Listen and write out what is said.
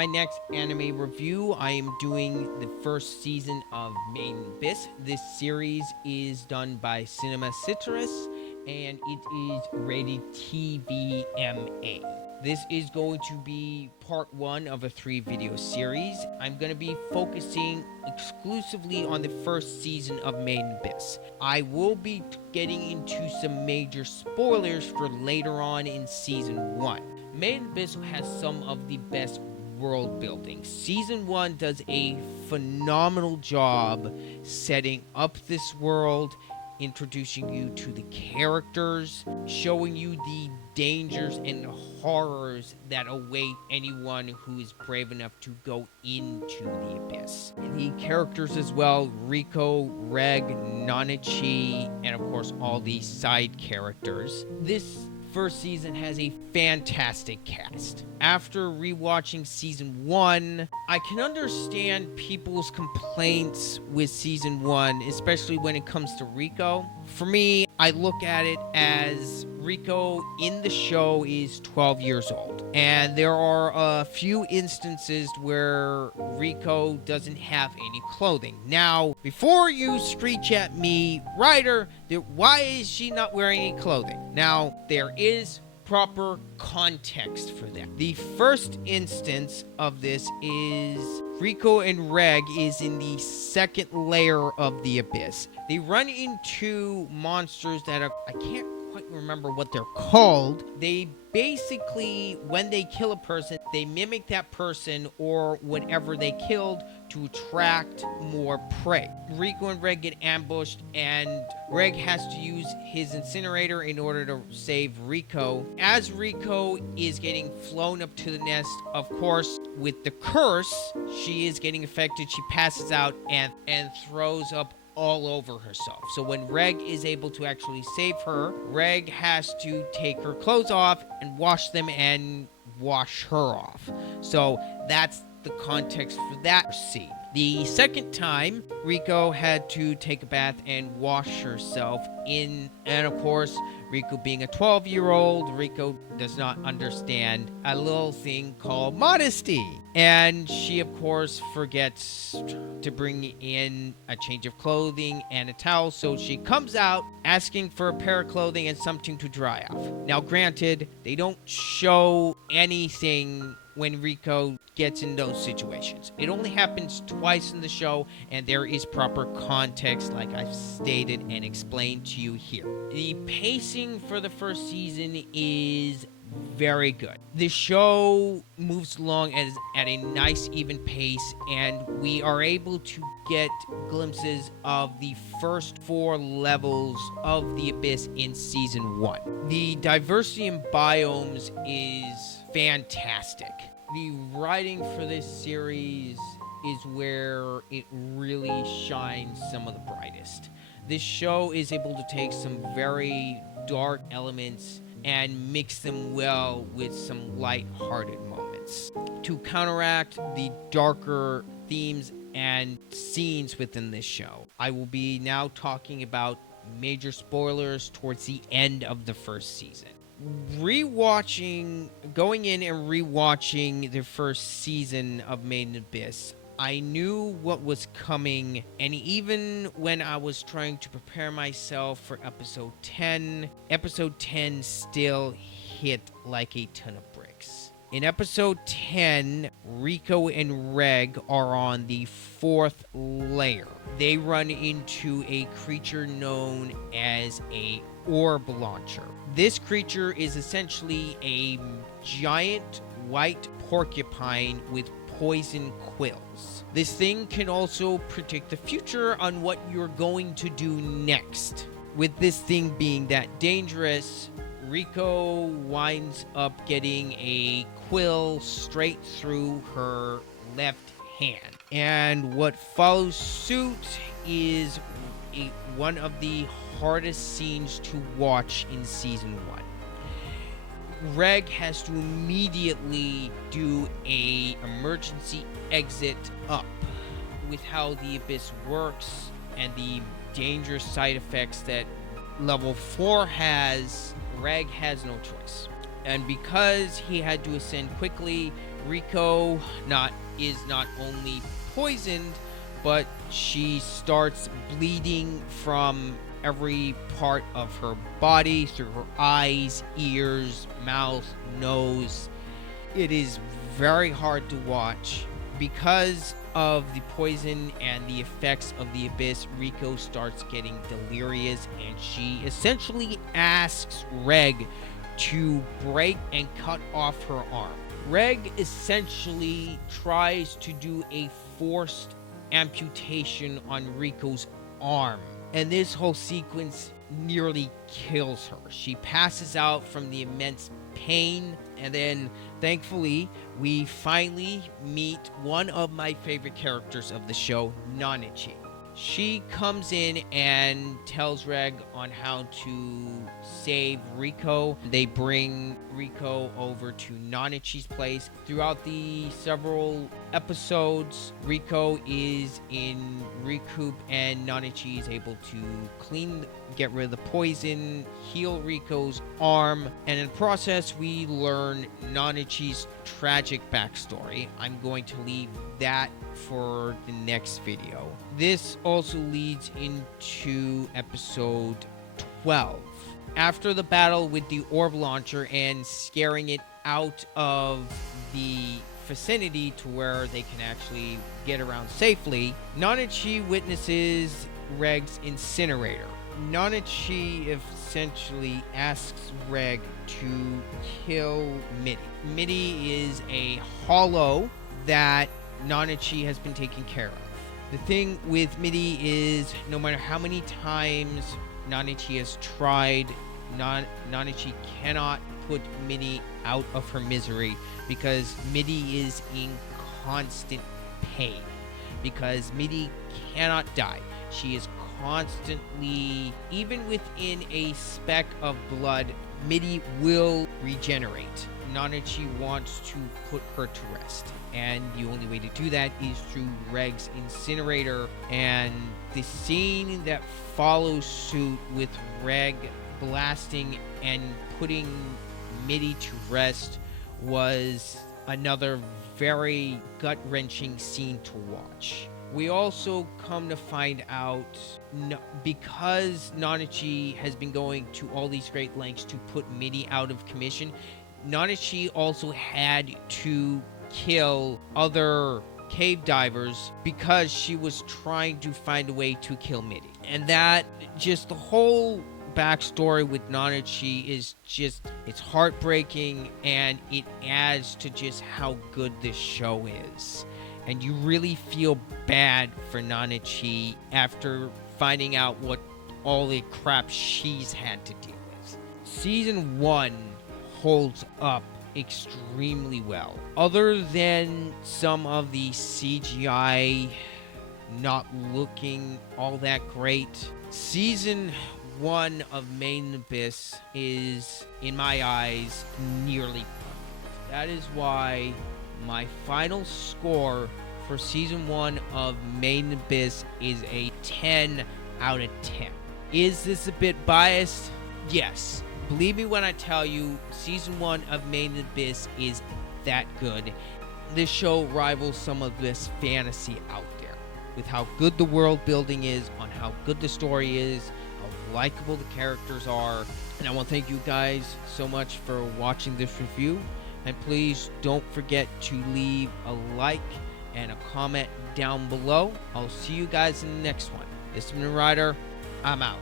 my next anime review, I am doing the first season of Made in Abyss. This series is done by Cinema Citrus, and it is rated TVMA. This is going to be part one of a 3-video series. I'm going to be focusing exclusively on the first season of Made in Abyss. I will be getting into some major spoilers for later on in season 1. Made in Abyss has some of the best world building. Season 1 does a phenomenal job setting up this world, introducing you to the characters, showing you the dangers and horrors that await anyone who is brave enough to go into the abyss. The characters as well, Riko, Reg, Nanachi, and of course all the side characters. This first season has a fantastic cast. After rewatching season 1, I can understand people's complaints with season 1, especially when it comes to Riko. For me, I look at it as Riko in the show is 12 years old. And there are a few instances where Riko doesn't have any clothing. Now, before you screech at me, writer, why is she not wearing any clothing? Now, there is proper context for that. The first instance of this is Riko and Reg is in the second layer of the abyss. They run into monsters that are, I can't quite remember what they're called. They basically, when they kill a person, they mimic that person or whatever they killed to attract more prey. Riko and Reg get ambushed, and Reg has to use his incinerator in order to save Riko. As Riko is getting flown up to the nest, of course, with the curse, she is getting affected. She passes out and throws up all over herself. So when Reg is able to actually save her, Reg has to take her clothes off and wash them and wash her off. So that's the context for that scene. The second time, Riko had to take a bath and wash herself and of course, Riko being a 12-year-old, Riko does not understand a little thing called modesty. And she, of course, forgets to bring in a change of clothing and a towel, so she comes out asking for a pair of clothing and something to dry off. Now, granted, they don't show anything when Riko gets in those situations. It only happens twice in the show, and there is proper context like I've stated and explained to you here. The pacing for the first season is very good. The show moves along at a nice even pace, and we are able to get glimpses of the first 4 levels of the abyss in season 1. The diversity in biomes is fantastic. The writing for this series is where it really shines some of the brightest. This show is able to take some very dark elements and mix them well with some light-hearted moments to counteract the darker themes and scenes within this show. I will be now talking about major spoilers towards the end of the first season. Going in and rewatching the first season of Made in Abyss, I knew what was coming, and even when I was trying to prepare myself for episode 10 still hit like a ton of bricks. In episode 10, Riko and Reg are on the 4th layer. They run into a creature known as a orb launcher. This creature is essentially a giant white porcupine with poison quills. This thing can also predict the future on what you're going to do next. With this thing being that dangerous, Riko winds up getting a quill straight through her left hand. And what follows suit is one of the hardest scenes to watch in season 1. Reg has to immediately do a emergency exit up. With how the abyss works and the dangerous side effects that level 4 has, Reg has no choice. And because he had to ascend quickly, Riko is not only poisoned, but she starts bleeding from every part of her body, through her eyes, ears, mouth, nose. It is very hard to watch. Because of the poison and the effects of the abyss, Riko starts getting delirious, and she essentially asks Reg to break and cut off her arm. Reg essentially tries to do a forced amputation on Riko's arm, and this whole sequence nearly kills her. She passes out from the immense pain, and then thankfully we finally meet one of my favorite characters of the show, Nanichi. She comes in and tells Reg on how to save Riko. They bring Riko over to Nanichi's place. Throughout the several episodes, Riko is in recoup, and Nanichi is able to get rid of the poison, heal Riko's arm, and in the process we learn Nanichi's tragic backstory. I'm going to leave that for the next video. This also leads into episode 12. After the battle with the orb launcher and scaring it out of the vicinity to where they can actually get around safely, Nanichi witnesses Reg's incinerator. Nanichi essentially asks Reg to kill Midi. Midi is a hollow that Nanichi has been taking care of. The thing with Midi is, no matter how many times Nanichi has tried, Nanichi cannot put Midi out of her misery, because Midi is in constant pain. Because Midi cannot die. She is constantly, even within a speck of blood, Midi will regenerate. Nanichi wants to put her to rest, and the only way to do that is through Reg's incinerator. And the scene that follows suit with Reg blasting and putting Midi to rest was another very gut-wrenching scene to watch. We also come to find out, because Nanichi has been going to all these great lengths to put Midi out of commission, Nanichi also had to kill other cave divers because she was trying to find a way to kill Midi. And that, just the whole backstory with Nanichi is just, it's heartbreaking, and it adds to just how good this show is. And you really feel bad for Nanichi after finding out what all the crap she's had to deal with. Season 1 holds up extremely well. Other than some of the CGI not looking all that great, Season 1 of Made in Abyss is, in my eyes, nearly perfect. That is why my final score for Season 1 of Made in Abyss is a 10 out of 10. Is this a bit biased? Yes. Believe me when I tell you, Season 1 of Made in Abyss is that good. This show rivals some of this fantasy out there, with how good the world building is, on how good the story is, how likable the characters are. And I want to thank you guys so much for watching this review. And please don't forget to leave a like and a comment down below. I'll see you guys in the next one. This has been Ryder. I'm out.